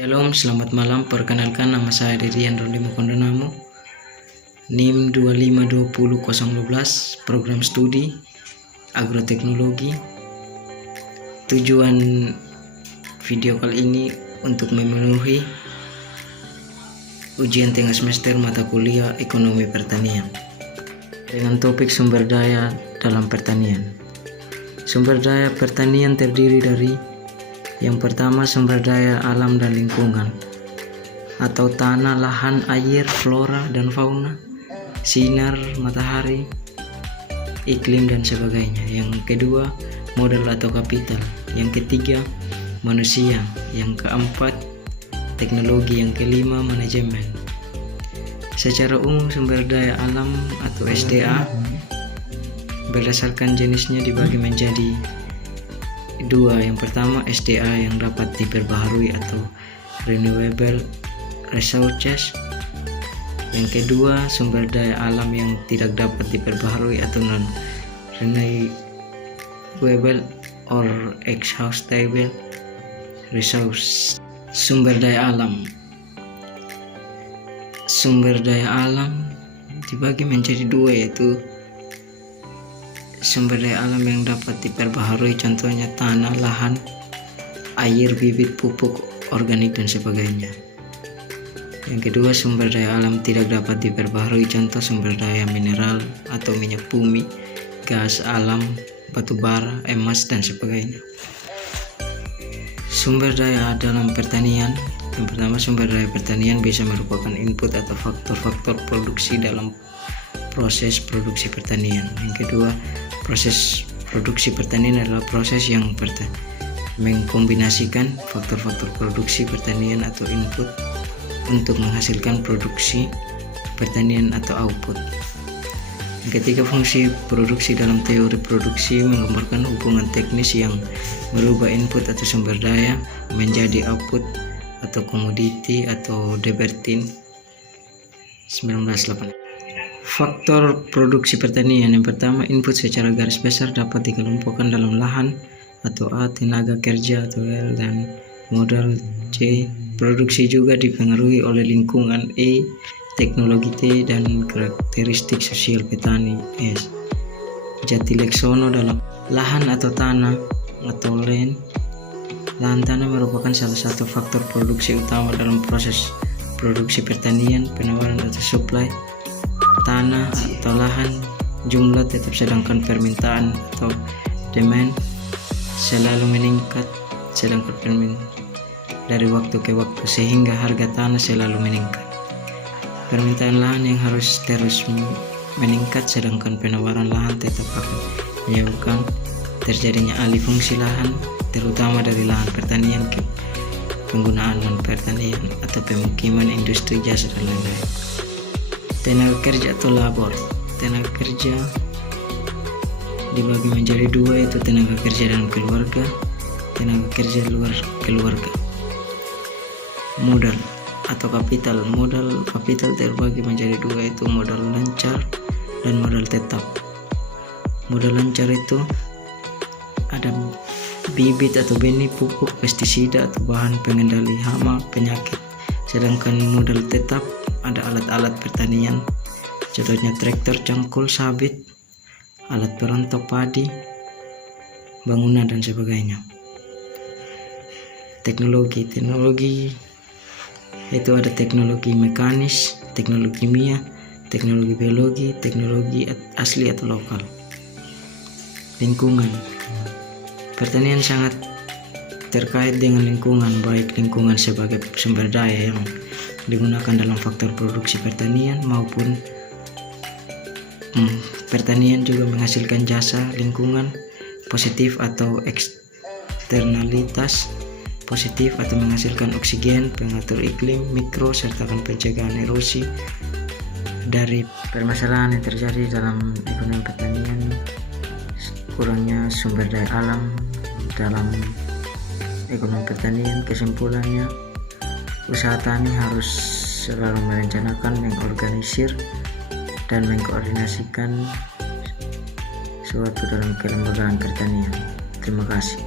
Shalom, selamat malam. Perkenalkan, nama saya Dirian Rondi Mukondonamo, NIM 2520012, program studi agroteknologi. Tujuan video kali ini untuk memenuhi ujian tengah semester mata kuliah ekonomi pertanian dengan topik sumber daya dalam pertanian. Sumber daya pertanian terdiri dari yang pertama, sumber daya alam dan lingkungan atau tanah, lahan, air, flora dan fauna, sinar matahari, iklim dan sebagainya. Yang kedua, modal atau kapital. Yang ketiga, manusia. Yang keempat, teknologi. Yang kelima, manajemen. Secara umum, sumber daya alam atau SDA berdasarkan jenisnya dibagi menjadi dua. Yang pertama, SDA yang dapat diperbaharui atau renewable resources. Yang kedua, sumber daya alam yang tidak dapat diperbaharui atau non renewable or exhaustible resource. Sumber daya alam dibagi menjadi dua, yaitu sumber daya alam yang dapat diperbaharui, contohnya tanah, lahan, air, bibit, pupuk organik dan sebagainya. Yang kedua, sumber daya alam tidak dapat diperbaharui, contoh sumber daya mineral atau minyak bumi, gas alam, batu bara, emas dan sebagainya. Sumber daya dalam pertanian. Yang pertama, sumber daya pertanian bisa merupakan input atau faktor-faktor produksi dalam proses produksi pertanian. Yang kedua, proses produksi pertanian adalah proses yang mengkombinasikan faktor-faktor produksi pertanian atau input untuk menghasilkan produksi pertanian atau output. Yang ketiga, fungsi produksi dalam teori produksi menggambarkan hubungan teknis yang merubah input atau sumber daya menjadi output atau komoditi atau Debertin 1908. Faktor produksi pertanian. Yang pertama, input secara garis besar dapat dikelompokkan dalam lahan atau A, tenaga kerja atau L, dan modal C. Produksi juga dipengaruhi oleh lingkungan E, teknologi T, dan karakteristik sosial petani S. Jatileksono dalam lahan atau tanah atau land. Lahan tanah merupakan salah satu faktor produksi utama dalam proses produksi pertanian. Penawaran atau supply tanah atau lahan jumlah tetap, sedangkan permintaan atau demand selalu meningkat, sedangkan permintaan dari waktu ke waktu, sehingga harga tanah selalu meningkat. Permintaan lahan yang harus terus meningkat, sedangkan penawaran lahan tetap akan menyebabkan terjadinya alih fungsi lahan, terutama dari lahan pertanian ke penggunaan non pertanian atau pemukiman, industri, jasa dan lain-lain. Tenaga kerja atau labor. Tenaga kerja dibagi menjadi dua, yaitu tenaga kerja dalam keluarga, tenaga kerja luar keluarga. Modal atau kapital. Modal kapital terbagi menjadi dua, yaitu modal lancar dan modal tetap. Modal lancar itu ada bibit atau benih, pupuk, pestisida atau bahan pengendali hama, penyakit. Sedangkan modal tetap ada alat-alat pertanian, contohnya traktor, cangkul, sabit, alat perontok padi, bangunan dan sebagainya. Teknologi itu ada teknologi mekanis, teknologi kimia, teknologi biologi, teknologi asli atau lokal. Lingkungan. Pertanian sangat terkait dengan lingkungan, baik lingkungan sebagai sumber daya yang digunakan dalam faktor produksi pertanian maupun pertanian juga menghasilkan jasa lingkungan positif atau eksternalitas positif atau menghasilkan oksigen, pengatur iklim, mikro, serta pencegahan erosi. Dari permasalahan yang terjadi dalam ekonomi pertanian, kurangnya sumber daya alam dalam ekonomi pertanian, kesimpulannya usaha tani harus selalu merencanakan, mengorganisir, dan mengkoordinasikan suatu dalam kelembagaan pertanian. Terima kasih.